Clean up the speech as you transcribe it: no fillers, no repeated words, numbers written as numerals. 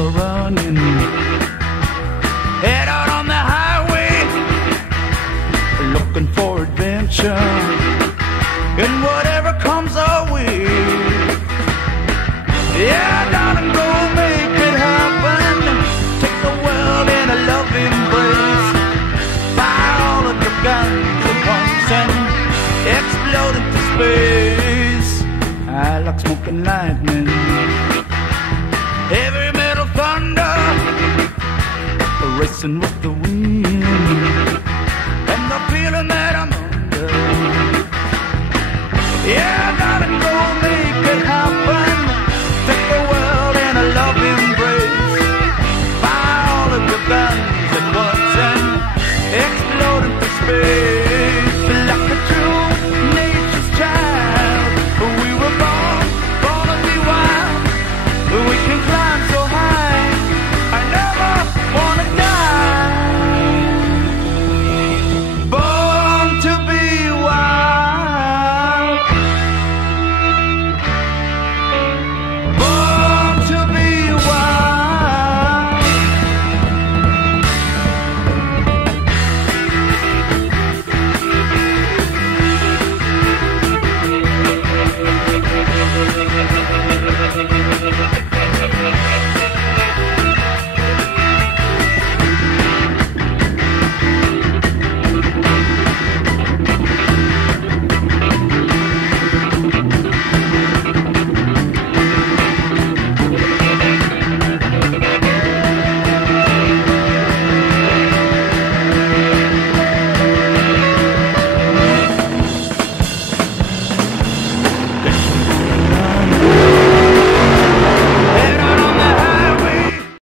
are running. Head out on the highway, looking for adventure, and whatever comes our way. Yeah, darling, go make it happen. Take the world in a loving embrace. Fire all of your guns at once and explode into space. I like smoking lightning, heavy metal thunder, racing with the